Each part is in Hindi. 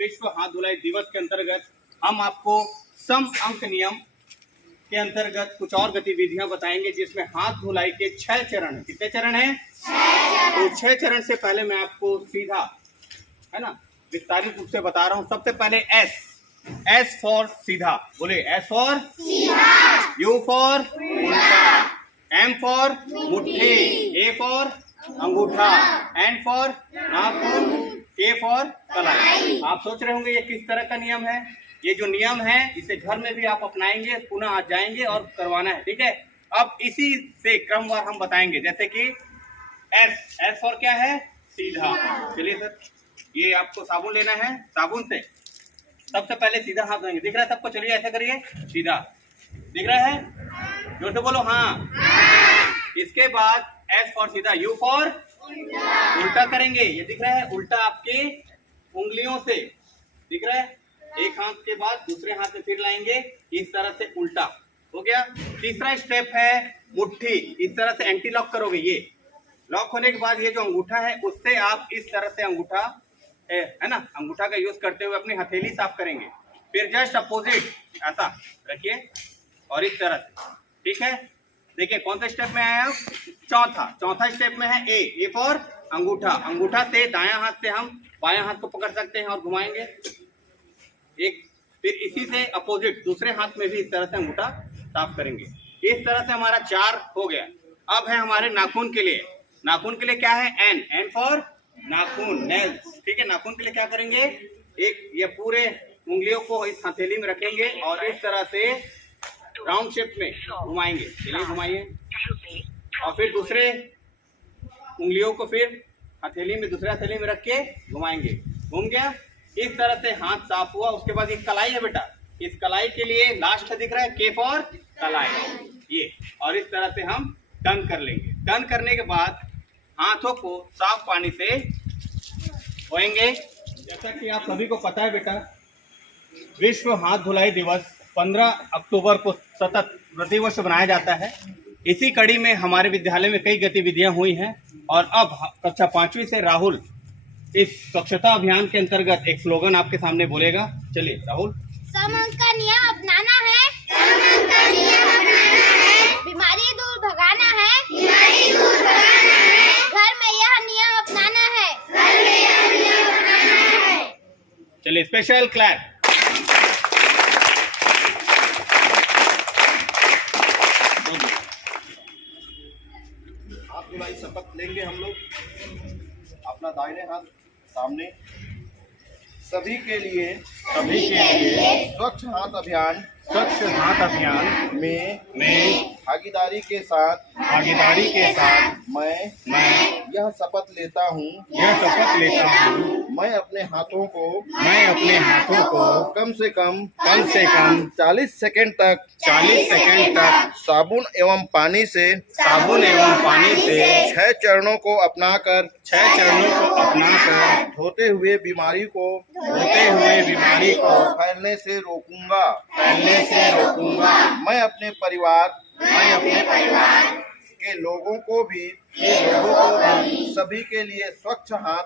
विश्व हाथ धुलाई दिवस के अंतर्गत हम आपको सम अंक नियम के अंतर्गत कुछ और गतिविधियां बताएंगे, जिसमें हाथ धुलाई के 6 चरण हैं। कितने चरण हैं? तो 6 चरण से पहले मैं आपको सीधा है ना विस्तारित रूप से बता रहा हूं। सबसे पहले एस फॉर सीधा, बोले एस फॉर सीधा, यू फॉर उल्टा, एम फॉर मुट्ठी, ए फॉर अंगूठा, एन फॉर नाखून, ए फॉर कलाई। आप सोच रहे होंगे ये किस तरह का नियम है। ये जो नियम है इसे घर में भी आप अपनाएंगे, पुनः आ जाएंगे और करवाना है, ठीक है। अब इसी से क्रमवार हम बताएंगे, जैसे कि एस फॉर क्या है? सीधा। चलिए सर, ये आपको साबुन लेना है, साबुन से सबसे पहले सीधा हाथ धोएंगे। दिख रहा है सबको? चलिए ऐसा करिए, सीधा दिख रहा है, जोर से बोलो हाँ। इसके बाद एस फॉर सीधा, यू फॉर उल्टा करेंगे। ये दिख रहा है उल्टा, आपके उंगलियों से दिख रहा है। एक हाथ के बाद दूसरे हाथ में फिर लाएंगे, इस तरह से उल्टा हो गया। तीसरा स्टेप है मुट्ठी, इस तरह से एंटी लॉक करोगे। ये लॉक होने के बाद ये जो अंगूठा है उससे आप इस तरह से अंगूठा है ना, अंगूठा का यूज करते हुए अपनी हथेली साफ करेंगे। फिर जस्ट अपोजिट ऐसा रखिए और इस तरह से, ठीक है। देखिए कौन सा स्टेप में आया? चौथा स्टेप में है ए फॉर अंगूठा। अंगूठा से दायां हाथ से हम बायां हाथ को पकड़ सकते हैं और घुमाएंगे एक। फिर इसी से अपोजिट दूसरे हाथ में भी इस तरह से अंगूठा साफ करेंगे। इस तरह से हमारा 4 हो गया। अब है हमारे नाखून के लिए। नाखून के लिए क्या है? एन फॉर नाखून, नेल्स, ठीक है। नाखून के लिए क्या करेंगे? एक ये पूरे उंगलियों को इस हथेली में रखेंगे और इस तरह से राउंड शेप में घुमाएंगे। चलिए घुमाइए। और फिर दूसरे उंगलियों को फिर हथेली में, दूसरे हथेली में रख के घुमाएंगे। घूम गया। इस तरह से हाथ साफ हुआ। उसके बाद ये कलाई है बेटा, इस कलाई के लिए लास्ट दिख रहा है के फॉर कलाई, ये। और इस तरह से हम डन कर लेंगे। डन करने के बाद हाथों को साफ पानी से धोएंगे। जैसा कि आप सभी को पता है बेटा, विश्व हाथ धुलाई दिवस 15 अक्टूबर को सतत प्रतिवर्ष बनाया जाता है। इसी कड़ी में हमारे विद्यालय में कई गतिविधियां हुई हैं और अब कक्षा 5वीं से राहुल इस स्वच्छता अभियान के अंतर्गत एक स्लोगन आपके सामने बोलेगा। चलिए राहुल। सम अंक का नियम अपनाना है, सम अंक का नियम अपनाना है, बीमारी दूर भगाना है, बीमारी दूर भगाना है, घर में यह नियम अपनाना है, घर में यह नियम अपनाना है। चलिए स्पेशल क्लैप। हाथ धुलाई शपथ लेंगे हम लोग। अपना दाहिने हाथ सामने। सभी के लिए स्वच्छ हाथ अभियान में भागीदारी के साथ मैं यह शपथ लेता हूँ मैं अपने हाथों को कम से कम 40 सेकंड तक साबुन एवं पानी से 6 चरणों को अपनाकर धोते हुए बीमारी को फैलने से रोकूंगा। मैं अपने परिवार के लोगों को भी सभी के लिए स्वच्छ हाथ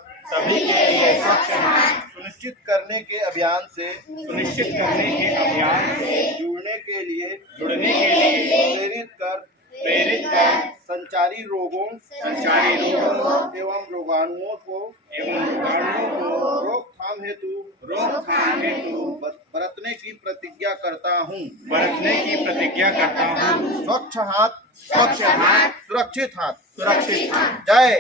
सुनिश्चित करने के अभियान से जुड़ने के लिए प्रेरित कर संचारी रोगों एवं रोगाणुओं को रोकथाम हेतु बरतने की प्रतिज्ञा करता हूँ। स्वच्छ हाथ सुरक्षित हाथ। जय